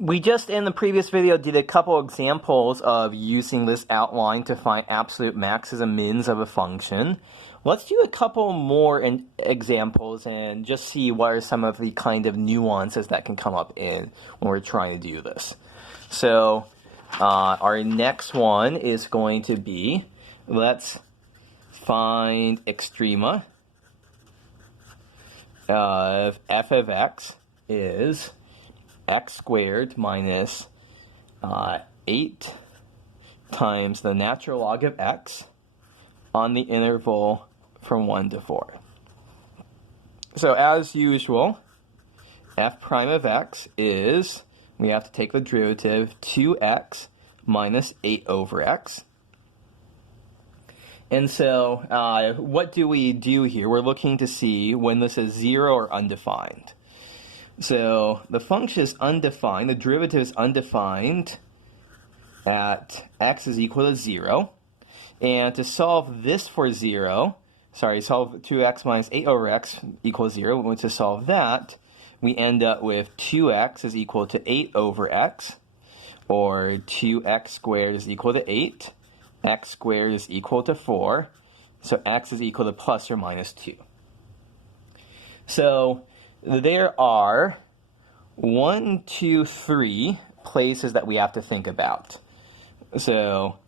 We just, in the previous video, did a couple examples of using this outline to find absolute maxes and mins of a function. Let's do a couple more examples and just see what are some of the kind of nuances that can come up in when we're trying to do this. So our next one is going to be, let's find extrema of f of x is x squared minus 8 times the natural log of x on the interval from 1 to 4. So as usual, f prime of x is, we have to take the derivative, 2x minus 8 over x. And so what do we do here? We're looking to see when this is 0 or undefined. So the function is undefined, the derivative is undefined at x is equal to 0. And to solve this for 0, solve 2x minus 8 over x equals 0. To solve that, we end up with 2x is equal to 8 over x, or 2x squared is equal to 8. X squared is equal to 4. So x is equal to plus or minus 2. So there are 1, 2, 3 places that we have to think about. So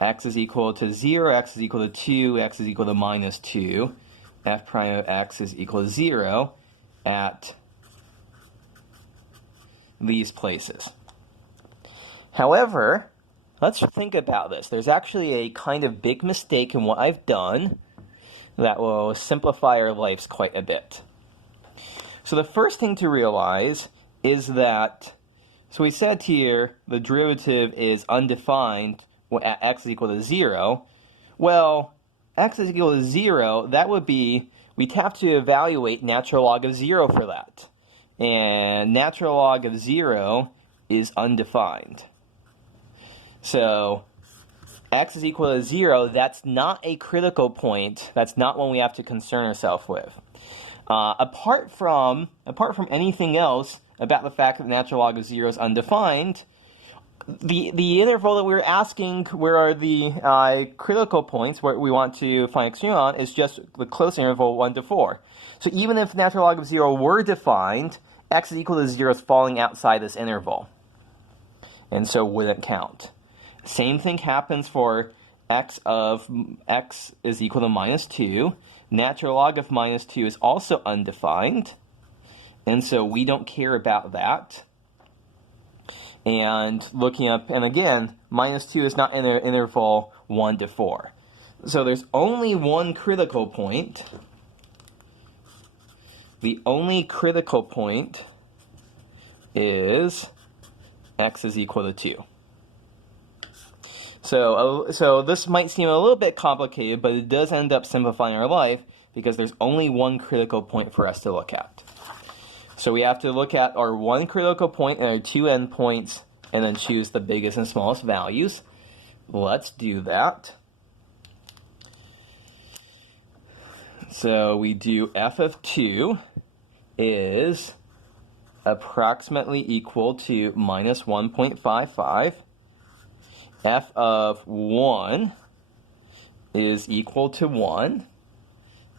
x is equal to 0, x is equal to 2, x is equal to minus 2. F prime of x is equal to 0 at these places. However, let's think about this. There's actually a kind of big mistake in what I've done that will simplify our lives quite a bit. So the first thing to realize is that, so we said here the derivative is undefined at x is equal to 0. Well, x is equal to 0, that would be, we'd have to evaluate natural log of 0 for that. And natural log of 0 is undefined. So x is equal to 0, that's not a critical point. That's not one we have to concern ourselves with. Apart from anything else about the fact that the natural log of 0 is undefined, the interval that we're asking where are the critical points where we want to find extrema on is just the close interval 1 to 4. So even if natural log of 0 were defined, x is equal to 0 is falling outside this interval, and so wouldn't count. Same thing happens for x of x is equal to minus 2. Natural log of minus 2 is also undefined, and so we don't care about that. And looking up, and again, minus 2 is not in the interval 1 to 4. So there's only one critical point. The only critical point is x is equal to 2. So this might seem a little bit complicated, but it does end up simplifying our life because there's only one critical point for us to look at. So we have to look at our one critical point and our two endpoints and then choose the biggest and smallest values. Let's do that. So we do f of 2 is approximately equal to minus 1.55. F of 1 is equal to 1,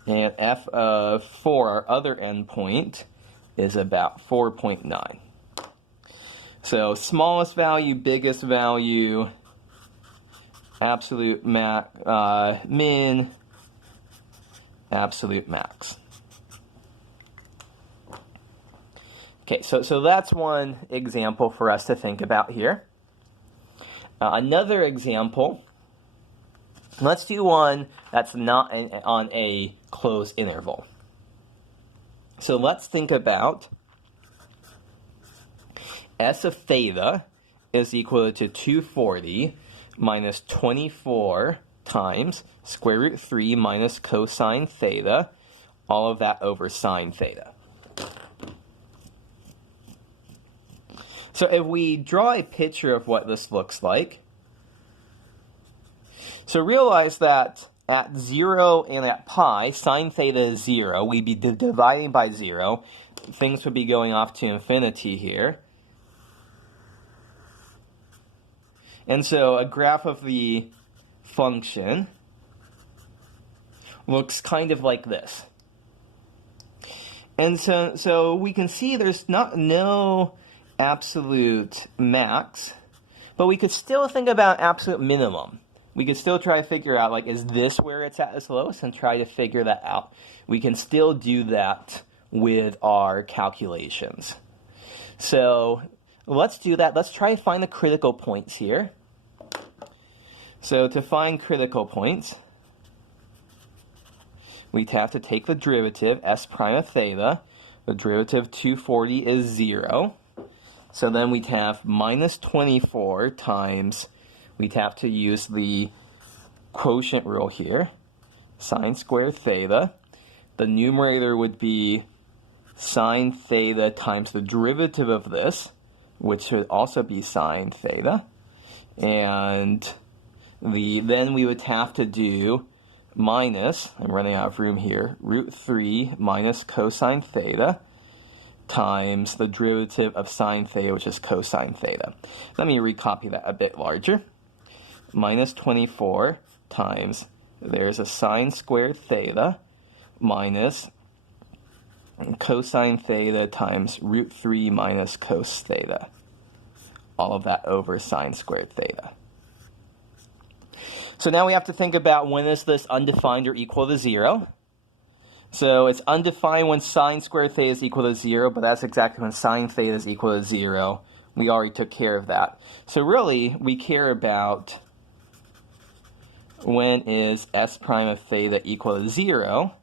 and f of 4, our other endpoint, is about 4.9. So smallest value, biggest value, absolute min, absolute max. Okay, so that's one example for us to think about here. Another example, let's do one that's not on a closed interval. So let's think about s of theta is equal to 240 minus 24 times square root 3 minus cosine theta, all of that over sine theta. So if we draw a picture of what this looks like, so realize that at 0 and at pi, sine theta is 0. We'd be dividing by 0. Things would be going off to infinity here. And so a graph of the function looks kind of like this. And so we can see there's no absolute max, but we could still think about absolute minimum. We could still try to figure out, like, is this where it's at its lowest, and try to figure that out. We can still do that with our calculations. So let's do that. Let's try to find the critical points here. So to find critical points, we'd have to take the derivative, s prime of theta. The derivative of 240 is 0. So then we'd have minus 24 times, we'd have to use the quotient rule here, sine squared theta. The numerator would be sine theta times the derivative of this, which would also be sine theta. And then we would have to do minus, I'm running out of room here, root 3 minus cosine theta times the derivative of sine theta, which is cosine theta. Let me recopy that a bit larger. Minus 24 times, there's a sine squared theta minus cosine theta times root 3 minus cos theta. All of that over sine squared theta. So now we have to think about, when is this undefined or equal to 0? So it's undefined when sine squared theta is equal to 0, but that's exactly when sine theta is equal to 0. We already took care of that. So really, we care about when is s prime of theta equal to 0,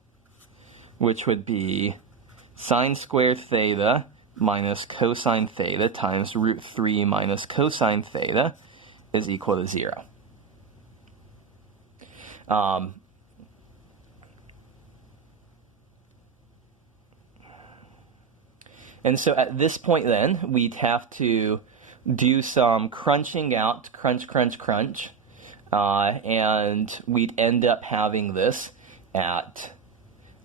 which would be sine squared theta minus cosine theta times root 3 minus cosine theta is equal to 0. And so at this point then, we'd have to do some crunching out, crunch, and we'd end up having this at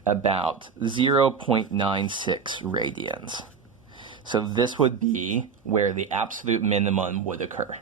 about 0.96 radians. So this would be where the absolute minimum would occur.